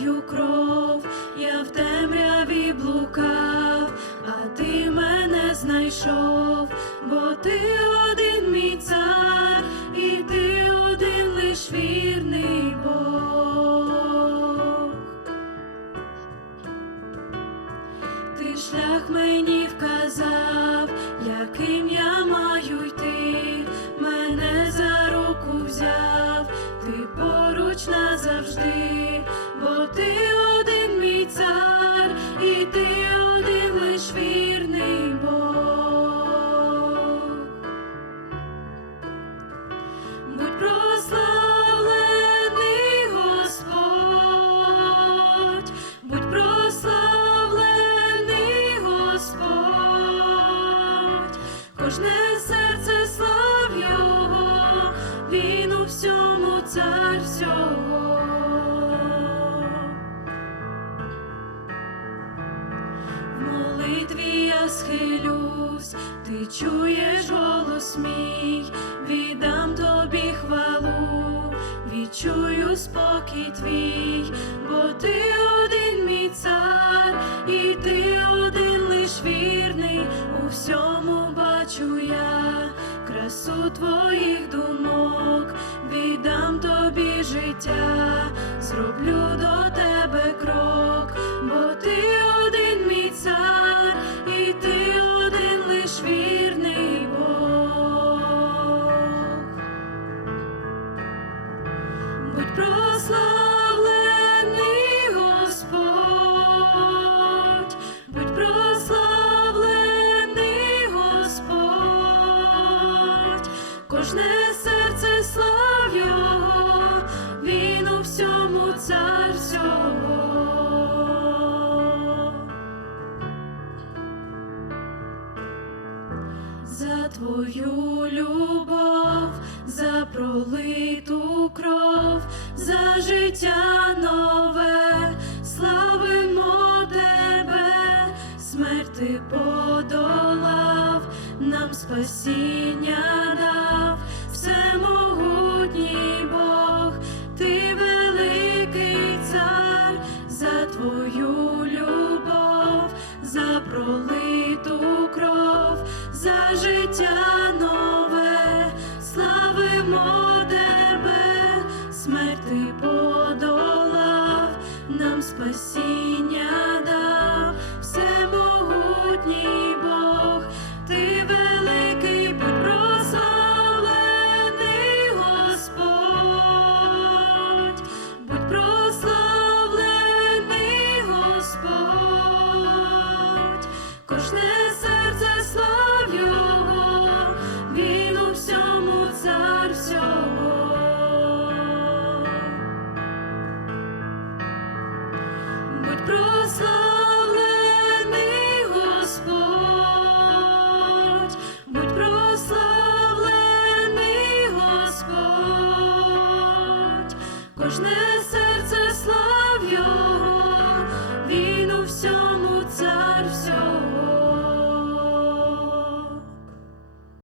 свою кров, я в темряві блукав, а ти мене знайшов, бо ти один мій цар, і ти один лиш вірний Бог. Ти шлях мені вказав, яким я ти один мій цар, і ти один лиш вірний Бог. Будь прославлений Господь, будь прославлений Господь, кожне серце слав Його, Молитві я схилюсь, ти чуєш голос мій, віддам тобі хвалу, відчую спокій твій, бо ти один мій цар, і ти один лиш вірний, у всьому бачу я красу твоїх думок, віддам тобі життя, зроблю до тебе Будь За твою любов, за пролиту кров, за життя нове, славимо тебе, смерть ти подолав, нам спасіння дав, всемогутній Бог, ти великий цар, за твою любов, за пролиту за життя нове, славимо тебе, смерть ти подолав, нам спасіння прославлений Господь, будь прославлений Господь, кожне серце слав Його, він у всьому.